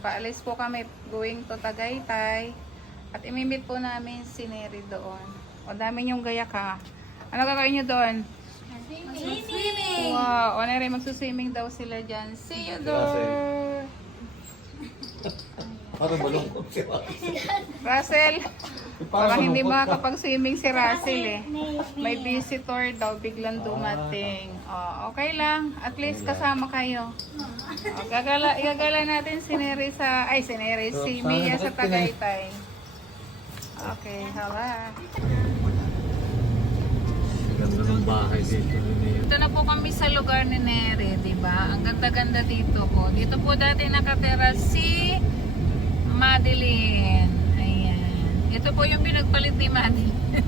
Paalis po kami going to Tagaytay. At imimit po namin si Neri doon. O dami niyong gaya ka. Ano gagawin niyo doon? Swimming! Wow, o Neri, magsuswimming daw sila dyan. See you there! Parang malungkot si Russell, parang hindi makakapag-swimming si Russell eh. May visitor daw, biglang dumating. Oh, okay lang, at least kasama kayo. Oh, gagala natin si Neri si Mia sa Tagaytay. Okay, hala. Ganda ng bahay dito. Dito na po kami sa lugar ni Neri, di ba? Ang ganda-ganda dito po. Dito po dati nakatira si Madeline. Ayan. Ito po yung pinagpalit ni Madeline.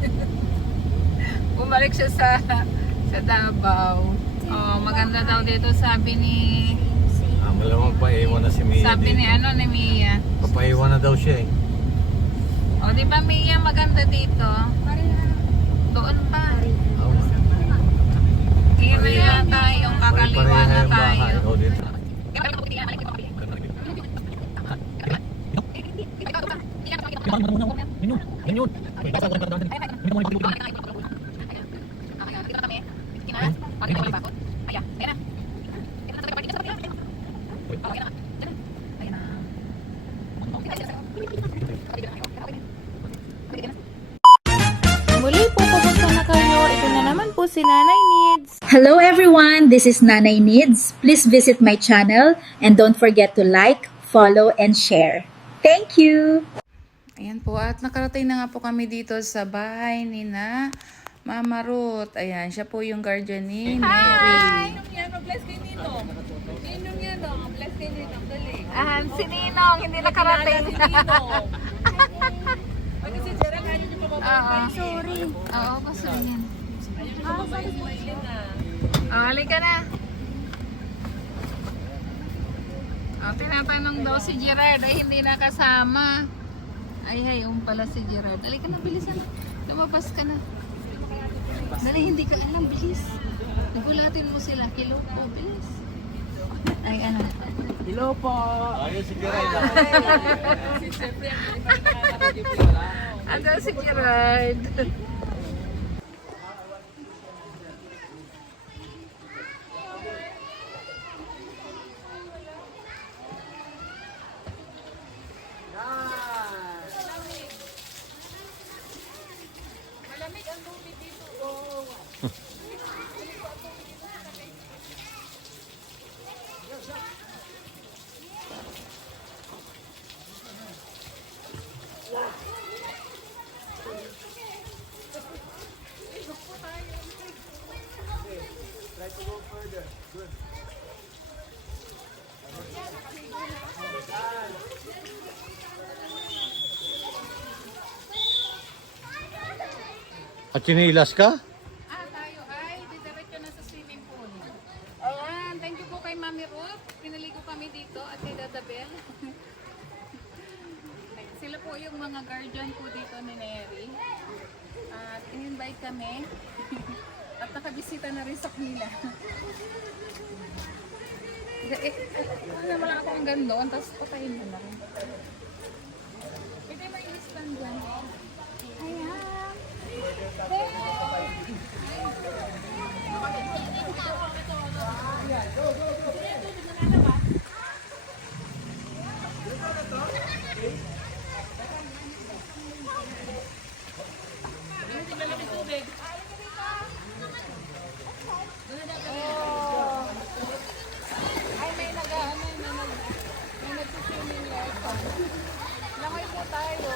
Bumalik siya sa Davao. Oh, maganda daw dito sabi ni Malamang paiwan na si Mia. sabi ni dito. ni Mia. Papaiwan na daw siya eh. O, di ba Mia, maganda dito? Doon pa. Ngayon na lang tayong kakaliwa na tayo. O, dito. Muli po, pupunta na kayo. Ito na naman po si Nanay Needs. Hello everyone, this is Nanay Needs. Please visit my channel and don't forget to like, follow, and share. Thank you! Ayan po, at nakarating na nga po kami dito sa bahay ni na Mama Ruth. Ayan, siya po yung guardian ni Neri. Si Ninong, hindi nakarating. Sorry. Oo, pasulin. Halika na. Tinatanong daw si Gerard ay hindi nakasama. Ay, pala si Gerard. Halika na, bilisan na. Lumabas ka na. Dali, hindi ka alam, bilis. Nagulatin mo sila. Kilo po, bilis. Ay, ano. Hello po. Ayun si Kiray na. Ano si Gerard? At sinilas ka? Tayo ay didiretso na sa swimming pool. Ayan, thank you po kay Mami Ruth. Pinaligo kami dito at kay Dadabel. Sila po yung mga guardian po dito ni Neri. At in-invite kami. At nakabisita na rin sa kanila. Wala ako ang gandon, tapos patayin mo na rin. Pwede may stand dyan. Ayan. Ay, may nag-swimming lesson. Langoy po tayo.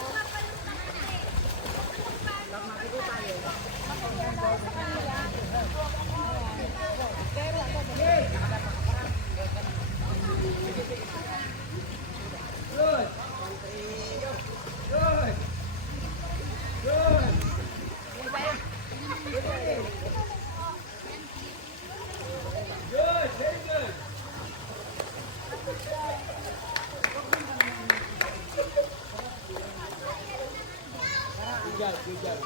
Good job.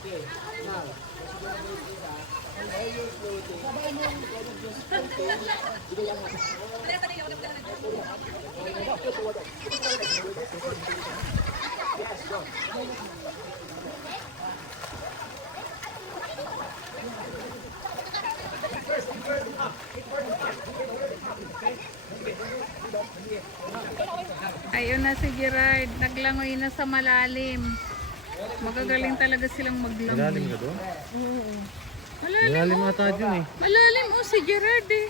Okay, now, let's go to the Ayun na si Gerard, naglangoy na sa malalim. Magagaling talaga silang maglangoy. Malalim ka doon? Malalim, Malalim ata dyan eh. malalim si Gerard eh.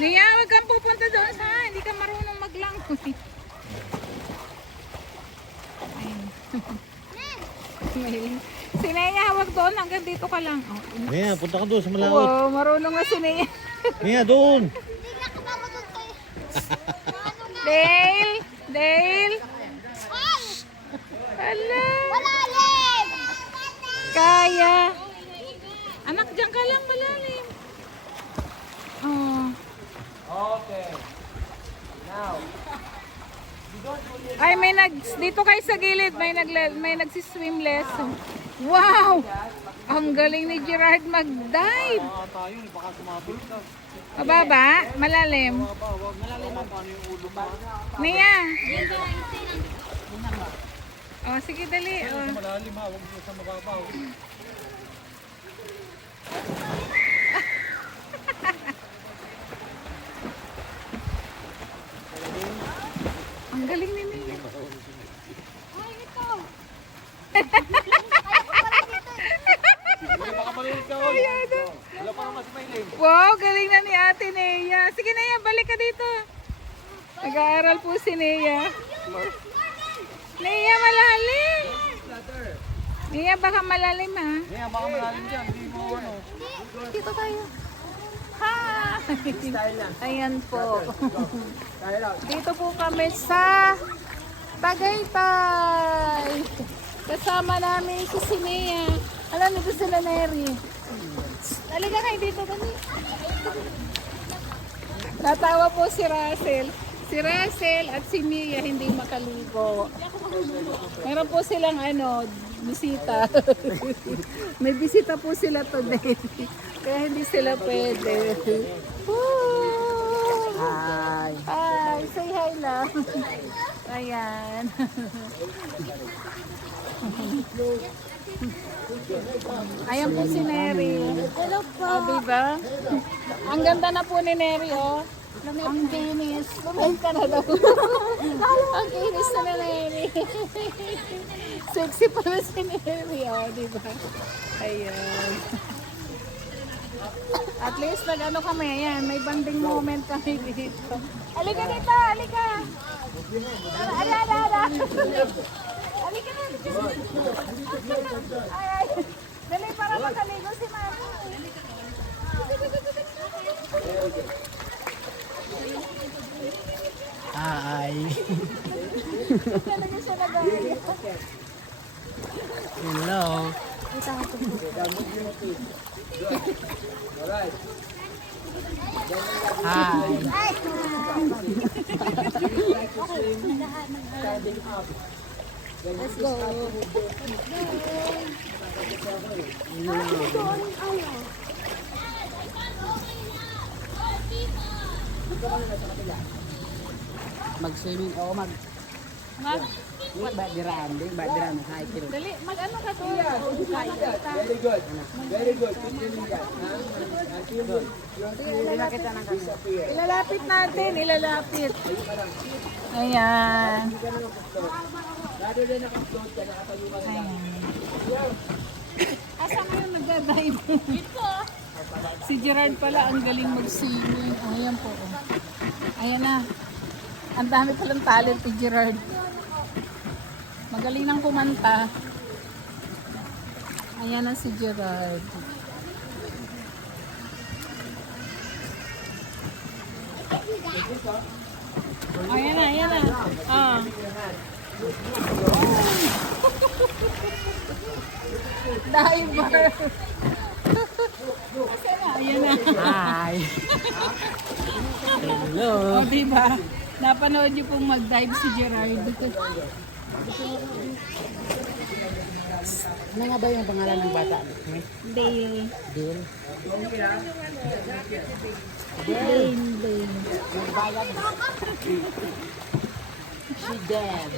Nia, wag kang pupunta doon sa hindi ka marunong maglangoy. Ayun. Si Nia, wag doon, hanggang dito ka lang. Oh, Mia, punta ka doon sa malawot. wow, marunong na si Nia. Mia, doon! Dale! Dale! Hala! Malalim! Kaya! Anak, dyan ka lang, malalim. Oh. Okay. Now, Ay, dito kayo sa gilid, may nagsiswim lesson. Wow! Ang galing ni Gerard mag-dive. tayo, baka sumabot ka. Mababa? Malalim? Malalim ang paano yung ulo mo. Nia! Oh, sige, dali. Oh. Malalim ha, huwag mo sa mababaw. Ang galing ni Nia. Ay, ito! Baka malulog ka. Ayan. Wala pa naman si Maylin. Wow, galing na ni Ate Nea. Sige Nea, balik ka dito. Nag-aaral po si Nea. Nea, malalim. Nea, baka malalim ha. Kaya baka malalim dyan, hindi mo ano. Dito tayo. Ha! Ayan po. Dito po kami sa Tagaytay. Kasama namin si Sinea. Alam nito sila Neri. Halika kayo dito kami. Natawa po si Russell. Si Russell at si Mia hindi makaligo. Meron po silang bisita. May bisita po sila today. Kaya hindi sila pwede. Woo! Hi! Hi! Say hi lang. Ayan. Ayan po si Neri. Hello po. Diba? Ang ganda na po ni Neri, oh. Ang kinis. Lumay ka na daw. Ang kinis na ni Neri. Sexy pala si Neri, oh. Diba? Ayan. At least nag-ano kami, ayan. May banding moment kami dito. Halika dito, halika. Ala. Halika na. Ay. Dali para makaligo si Mama. Hi. Talaga siya nag-aaral. Hello. Hi. Let's go. Mag-swimming o mag badiraan din, badiraan sa cycle. Dali, mag-ano ka doon? Very good. Very good. Hindi makita ng kanila. Ilalapit natin, ilalapit. Ayan. Ayan. Asa ngayon nag-dive? Si Gerard pala ang galing mag-swimming. Ayan po. Ayan na. Ang dami palang talent ni Gerard. Magaling nang kumanta. Ayan na si Gerard. Ayan na, ayan na. Ah. Diver. Ayan na. Hi. Hello. O, diba? Napanood niyo pong mag-dive si Gerard. Ano nga ba yung pangalan ng bata? Dale. Dale. Si Deb.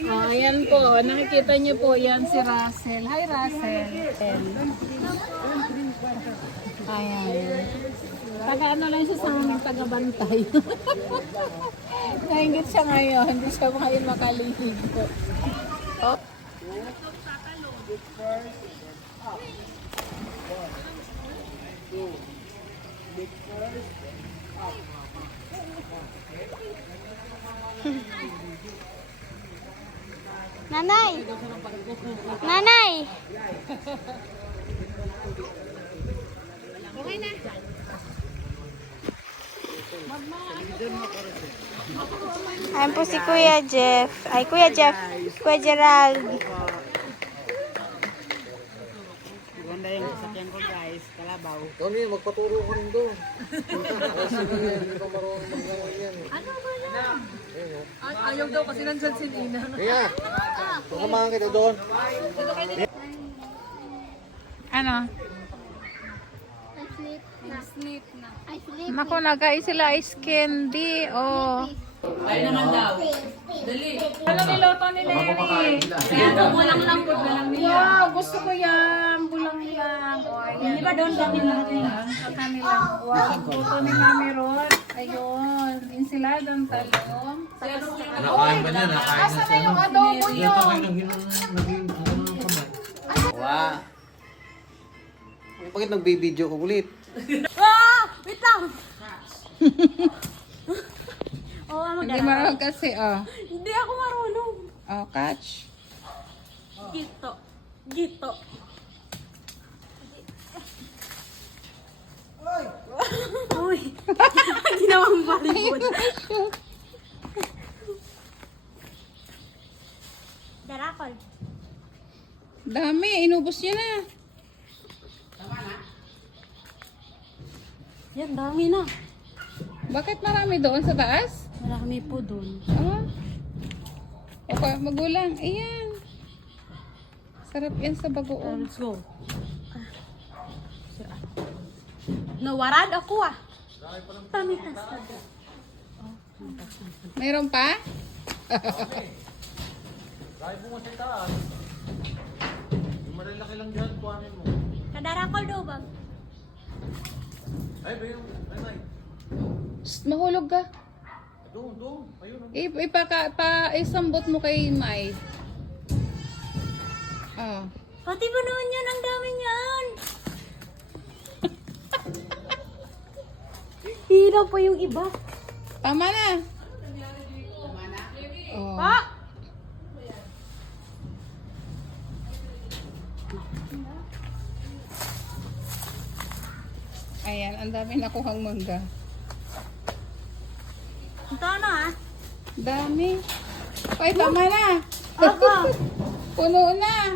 Oh, ayan po. Nakikita niyo po, yan si Russell. Hi, Russell. Ayan. Taga-ano lang siya sa aming taga-bantay. Nainggit siya ngayon. Hindi siya ngayon makaligo. Oh. Nanay! Nanay! Ayan po si Kuya Jeff. Ay, Kuya Jeff. Kuya Gerald. Ganda yung sasakyan ko guys. Kalabaw. Tony, magpaturo ko rin doon. Hindi ko marunong magawa yan. Ayaw daw kasi nandyan si Nina. Kaya, sasamahan kita doon. Ano? I sleep na. I sleep. Naku, nagkain sila ice candy. Oh. Ano niloto ni Neri? Bulang lang po. Wow, gusto ko yan. Bulang lang. Oh, ayan. Di ba doon kami lang? Sa kanila. Wow, gusto ni Mami Ron. Ayun. Insiladang talong. Uy, asa na yung adobo nyo? Wow. Bakit nagbibideo ko ulit? Hindi marunong kasi, oh. Hindi ako marunong. Oh, catch. Gito. Gito. Uy! Ginawang Bollywood. Darakol. Dami, inubos niya na. Yan, dami na. Bakit marami doon sa taas? Marami po doon. Ah. Okay, magulang. Ayan. Sarap yan sa bagoong. Let's go. Nawarad ako ah. Pamitas ka. Mayroon pa? Yung malalaki lang dyan, kuhanin mo. Kadarakol daw ba? Ay, ba yung, ay, Shh, mahulog ka. doon, ayun. Isambot mo kay Mai. Oh. Pati ba naman yan? Ang dami niyan. Hiraw pa yung iba. Tama na. Oh. Ayan, ang dami nakuhang mangga. Ito ano ah? Dami. Ay, tama na. Ako. Puno na.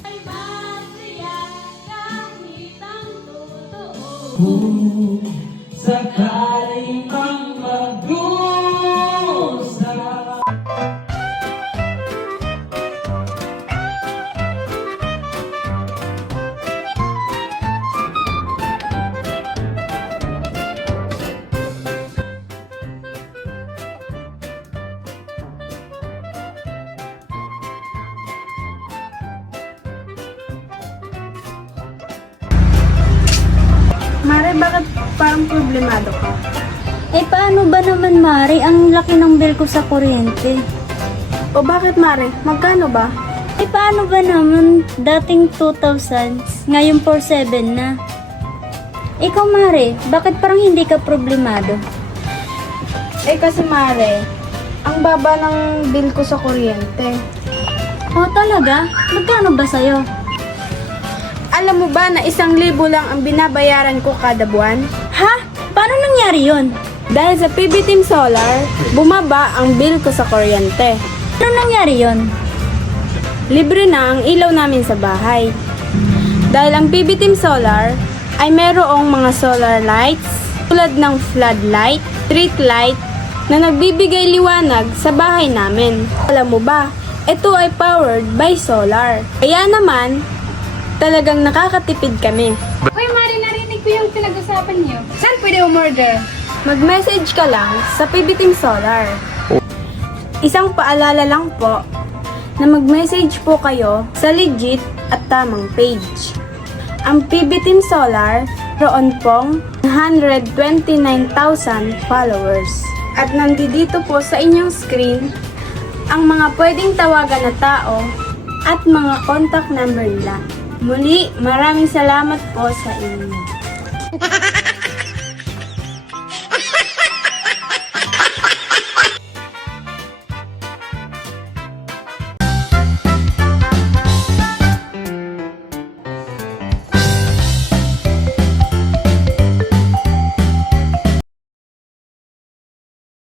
Ay, basya, kahit ang totoo. Mare, bakit parang problemado ka? Eh, paano ba naman, Mari? Ang laki ng bill ko sa kuryente. O bakit, Mare? Magkano ba? Eh, paano ba naman? Dating 2,000, ngayon 4,700 na. Ikaw, Mari, bakit parang hindi ka problemado? Eh, kasi Mare, ang baba ng bill ko sa kuryente. Oh, talaga? Magkano ba sa'yo? Alam mo ba na 1,000 lang ang binabayaran ko kada buwan? Ha? Paano nangyari yon? Dahil sa PB Team Solar, bumaba ang bill ko sa kuryente. Ano nangyari yon? Libre na ang ilaw namin sa bahay. Dahil ang PB Team Solar ay merong mga solar lights tulad ng floodlight, street light, na nagbibigay liwanag sa bahay namin. Alam mo ba, ito ay powered by solar. Kaya naman, talagang nakakatipid kami. Hoy, Mari, narinig ko yung pinag-usapan niyo. Saan pwede umorder? Mag-message ka lang sa PB Team Solar. Isang paalala lang po na mag-message po kayo sa legit at tamang page. Ang PB Team Solar, roon pong 129,000 followers. At nandito po sa inyong screen ang mga pwedeng tawagan na tao at mga contact number nila. Muli, maraming salamat po sa inyo.